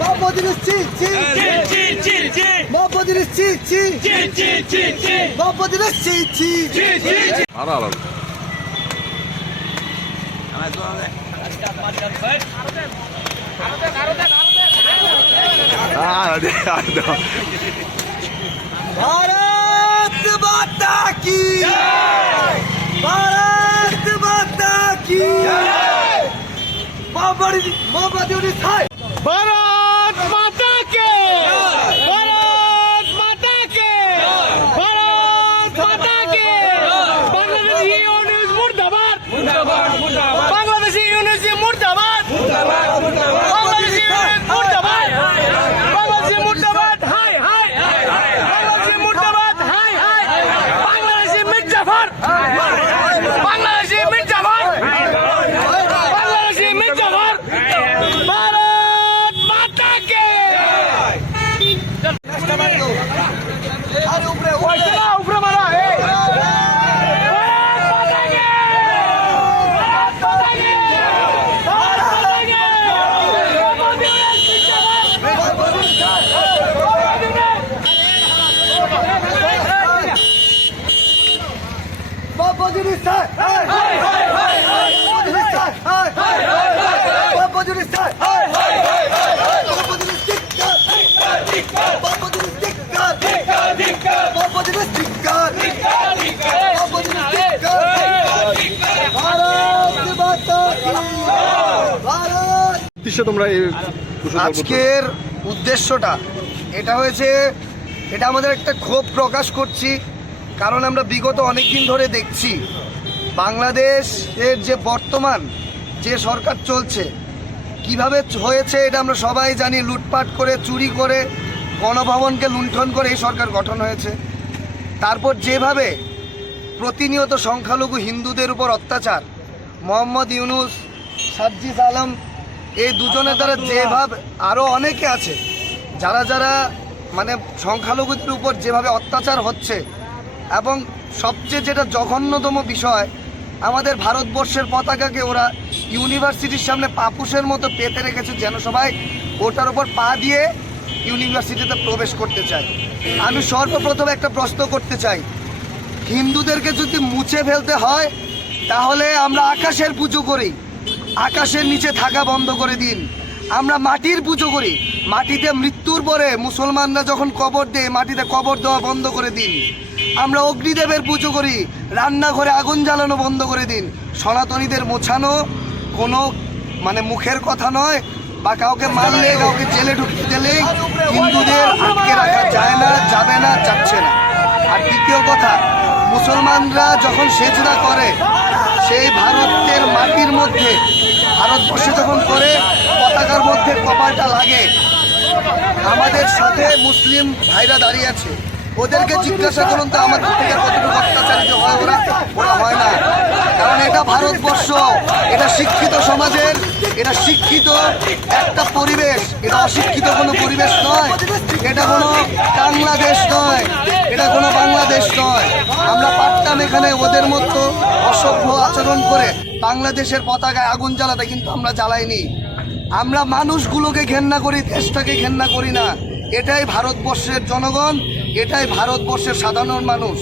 محبت السي سي محبت السي سي محبت السي سي على على भारत माता की भारत माता की मोहम्मद यूनिस है Para! Hey! গল্প আজকের উদ্দেশ্যটা এটা হয়েছে এটা আমাদের একটা ক্ষোভ প্রকাশ করছি কারণ আমরা বিগত অনেক দিন ধরে দেখছি বাংলাদেশের যে বর্তমান যে সরকার চলছে কীভাবে হয়েছে এটা আমরা সবাই জানি লুটপাট করে চুরি করে গণভবনকে লুণ্ঠন করে এই সরকার গঠন হয়েছে। তারপর যেভাবে প্রতিনিয়ত সংখ্যালঘু হিন্দুদের উপর অত্যাচার, মোহাম্মদ ইউনুস সাজ্জিস আলম, এই দুজনের দ্বারা যেভাবে আরও অনেকে আছে, যারা যারা মানে সংখ্যালঘুদের উপর যেভাবে অত্যাচার হচ্ছে, এবং সবচেয়ে যেটা জঘন্যতম বিষয়, আমাদের ভারতবর্ষের পতাকাকে ওরা ইউনিভার্সিটির সামনে পাপুসের মতো পেতে রেখেছে, যেন সবাই ওটার উপর পা দিয়ে ইউনিভার্সিটিতে প্রবেশ করতে চাই। আমি সর্বপ্রথম একটা প্রশ্ন করতে চাই। হিন্দুদেরকে যদি মুছে ফেলতে হয়, তাহলে আমরা আকাশের পুজো করি। আকাশের নিচে থাকা বন্ধ করে দিন। আমরা মাটির পুজো করি। মাটিতে মৃত্যুর পরে মুসলমানরা যখন কবর দেয়, মাটিতে কবর দেওয়া বন্ধ করে দিন। আমরা অগ্নিদেবের পুজো করি। রান্নাঘরে আগুন জ্বালানো বন্ধ করে দিন। সনাতনীদের মোছানো কোনো মানে মুখের কথা নয় বা কাউকে মারলে, কাউকে জেলে ঢুকিয়ে দিলেই হিন্দুদের আটকে রাখা যায় না, যাবে না যাচ্ছে না। আর দ্বিতীয় কথা, মুসলমানরা যখন সেজদা করে, সেই ভারতের মাটির মধ্যে, ভারতবর্ষে যখন করে, পতাকার মধ্যে কপালটা লাগে। আমাদের সাথে মুসলিম ভাইরা দাঁড়িয়ে আছে। ওদেরকে জিজ্ঞাসা করুন তো আমাদের থেকে কতটুকু অত্যাচারিত হয় ওরা। ওরা হয় না। এটা ভারতবর্ষ, এটা শিক্ষিত সমাজের, এটা শিক্ষিত একটা পরিবেশ। এটা অশিক্ষিত কোনো পরিবেশ নয়। এটা কোনো বাংলাদেশ নয়। এটা কোনো বাংলাদেশ নয়। আমরা পারতাম এখানে ওদের মতো অসভ্য আচরণ করে বাংলাদেশের পতাকায় আগুন জ্বালাতে, কিন্তু আমরা জ্বালাইনি। আমরা মানুষগুলোকে ঘেন্না করি, দেশটাকে ঘেন্না করি না। এটাই ভারতবর্ষের জনগণ, এটাই ভারতবর্ষের সাধারণ মানুষ।